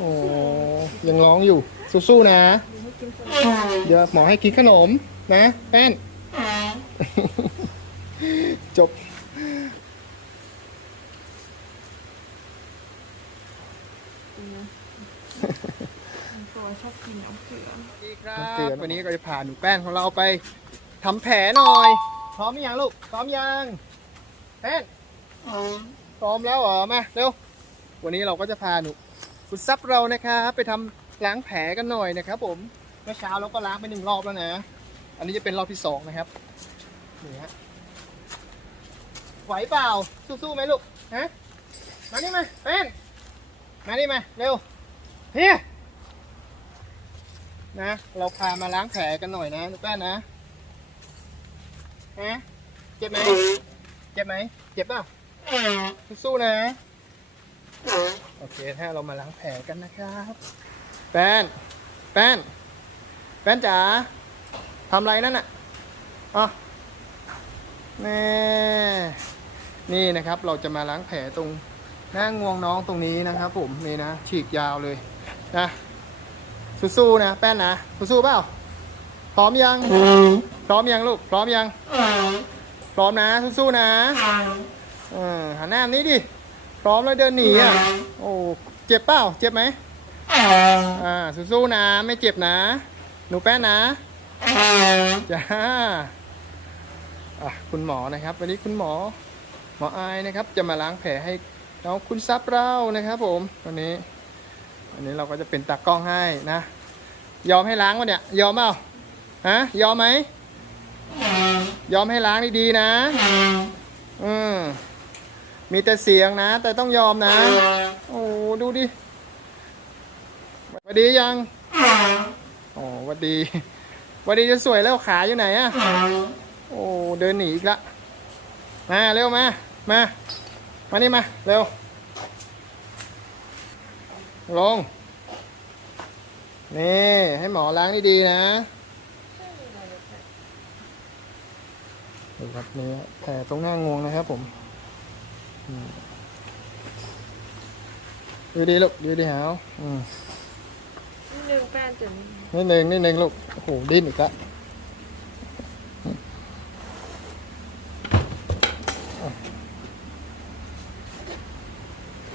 โอ้ยังร้องอยู่ สู้ๆนะ เดี๋ยวหมอให้กินขนมนะ แป้น จบตัวชอบกินน้ำเกลือดีครับ วันนี้ก็จะพาหนูแป้นของเราไปทำแผลหน่อย พร้อมอยังลูก พร้อมยังแป้นพร้อมแล้วเหรอ มาเร็ว วันนี้เราก็จะพาหนู คุณซับเรานะครับไปทำล้างแผลกันหน่อยนะครับ ผมเมื่อเช้าเราก็ล้างไปหนึ่งรอบแล้วนะ อันนี้จะเป็นรอบที่สองนะครับนี่ฮะไหวเปล่าสู้ๆไหมลูกฮะมานี่มาแป้นมานี่มาเร็วเฮียนะเราพามาล้างแผลกันหน่อยนะลูกแป้นนะฮะเจ็บไหมเจ็บไหมเจ็บเปล่าสู้ๆนะ โอเค ถ้าเรามาล้างแผลกันนะครับ แป้น แป้น แป้นจ๋าทำไรนั่นน่ะอ๋อแน่นี่นะครับ เราจะมาล้างแผลตรงหน้างวงน้องตรงนี้นะครับผมนี่นะฉีกยาวเลยนะสู้ๆนะแป้นนะสู้ๆเปล่าพร้อมยัง พร้อมยังลูก พร้อมยัง พร้อมนะสู้ๆนะหันหน้ามานี้ดิ พร้อมแล้วเดินหนีอะ โอ้เจ็บเปล่าเจ็บไหมอ่าสู้ๆนะ ไม่เจ็บนะ หนูแป้นนะจ้าอะคุณหมอนะครับ วันนี้คุณหมอ หมออายนะครับ จะมาล้างแผลให้น้องคุณซับเรานะครับ ผมวันนี้อันนี้เราก็จะเป็นตากล้องให้นะ ยอมให้ล้างวะเนี่ย ยอมเปล่าฮะยอมไหมยอมให้ล้างดีๆนะ อืม มีแต่เสียงนะ แต่ต้องยอมนะ โอ้ดูดิหวัดดียังโอ้หวัดดีหวัดดีจะสวยแล้วขาอยู่ไหนอะโอ้เดินหนีอีกละมาเร็วมามามานี่มาเร็วลงนี่ให้หมอล้างดีๆนะดูครับนี่แผลตรงหน้างวงนะครับผม อืมดูดีลูกดูดีหาวอืมนิดนึงแป้นจนนิดหนึ่งนิดหนึ่งลูกโอ้โหดิ้นอีกละ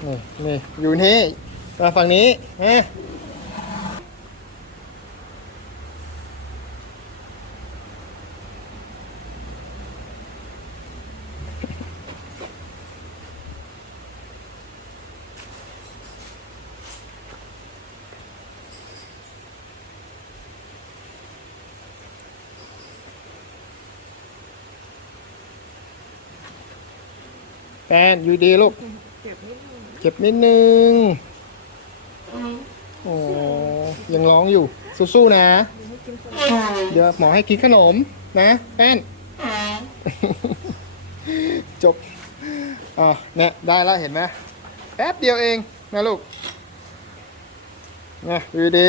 นี่นี่อยู่นี่มาฝั่งนี้ฮะ แฟนอยู่ดีลูกเจ็บนิดนึงเจ็บนิดนึง โอ้ยังร้องอยู่ สู้ๆนะให้กินขนมเดี๋ยวหมอให้กินขนมนะแป้น จบอ่าเนี่ยได้แล้วเห็นไหมแป๊บเดียวเองนะลูกนะดูดี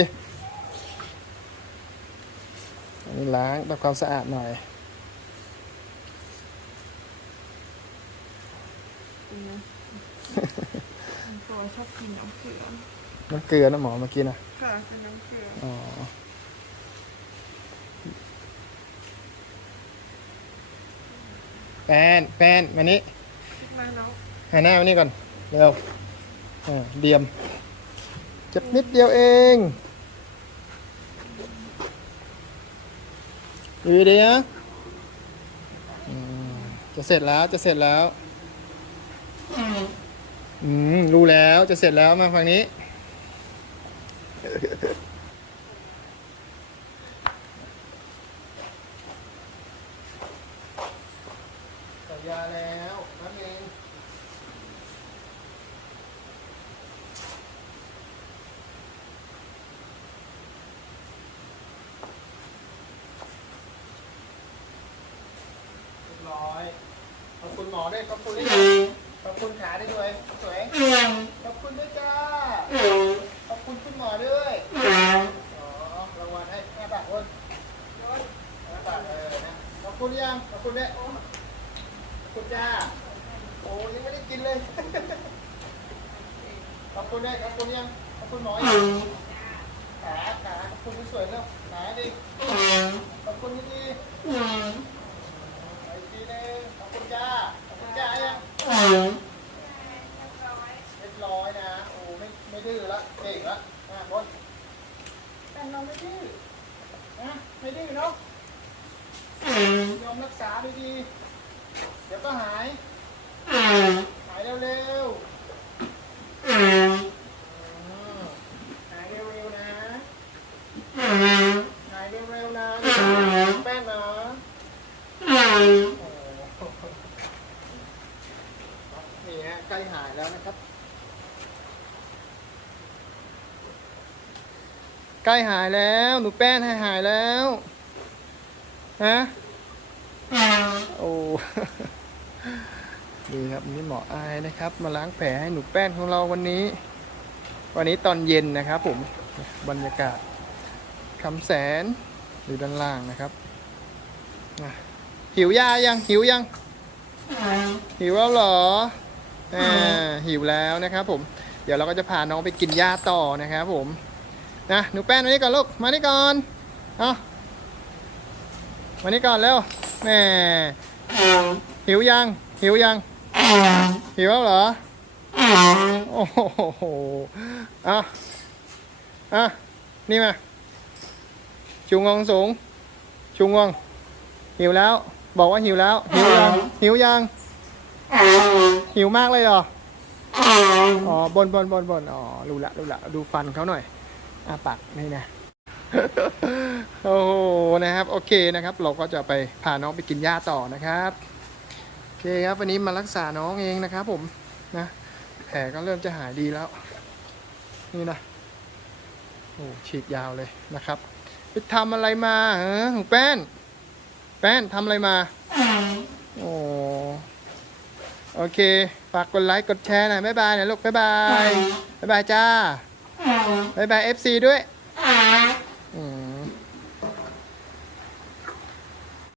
อันนี้ล้างทำความสะอาดหน่อย ตัวชอบกินน้ำเกลือน้ำเกลือนะหมอเมื่อกี้นะค่ะเป็นน้ำเกลืออ๋อแป้นแป้นมานี่มาแล้วหันหน้ามานี่ก่อนเร็วอ่าเดียมเจ็บนิดเดียวเองดูดีนะอืมจะเสร็จแล้วจะเสร็จแล้ว อืมรู้แล้วจะเสร็จแล้วมาฝั่งนี้ใส่ยาแล้วน้ำเองเรียบร้อย ขอบคุณหมอด้วยขอบคุณด้วย ขอบคุณขาได้ด้วยสวยขอบคุณด้วยจ้าขอบคุณคุณหมอด้วยอ๋อรางวัลให้ห้าบาทคนห้าบาทเออนะขอบคุณยังขอบคุณด้วยขอบคุณจ้าโอ้ยังไม่ได้กินเลยขอบคุณด้วยขอบคุณยังขอบคุณหมออีกขาขาขอบคุณที่สวยเร็วขาดิขอบคุณที่ดีอีกทีหนึงขอบคุณจ้า เรียบร้อยนะ โอ้ไม่ไม่ดื้อละเก่งละอะบนแต่เราไม่ดื้อนะไม่ดื้อเนาะยอมรักษาดีๆเดี๋ยวก็หาย หายเร็วๆอืมหายเร็วๆนะ หายเร็วๆนะแป้งนะโอ้นี่ฮะใกล้หายแล้วนะครับ ใกล้หายแล้ว หนูแป้งให้หายแล้วฮะโอ้ดีครับวันนี่หมออายนะครับ มาล้างแผลให้หนูแป้นของเราวันนี้ วันนี้ตอนเย็นนะครับผมบรรยากาศคำแสนอยู่ด้านล่างนะครับนะหิวยายังหิวยัง หิวแล้วเหรออ่าหิวแล้วนะครับผม เดี๋ยวเราก็จะพาน้องไปกินหญ้าต่อนะครับผม นะหนูแป้นมานี่ก่อนลูก มานี่ก่อนเอามานี่ก่อนเร็วแหม่หิวยัง หิวยัง หิวแล้วเหรอ โอ้โหอะอะนี่มาชูงวงสูงชูงวงหิวแล้ว บอกว่าหิวแล้ว หิวยัง หิวยัง หิวมากเลยเหรอ อ๋อบนบนบนบนอ๋อรู้ละรู้ละดูฟันเขาหน่อย อะปากนี่นะโอ้โหนะครับ โอเคนะครับ เราก็จะไปพาน้องไปกินหญ้าต่อนะครับโอเคครับวันนี้มารักษาน้องเองนะครับ ผมนะแผลก็เริ่มจะหายดีแล้ว นี่นะโอ้ฉีดยาวเลยนะครับไปทำอะไรมาเหรอหนูแป้น แป้นทำอะไรมาโอ้โอเค ฝากกดไลค์กดแชร์หน่อยบ๊ายบายน่อยลูกบ๊ายบายบ๊ายบายจ้า บ๊ายบาย FC ด้วยอืม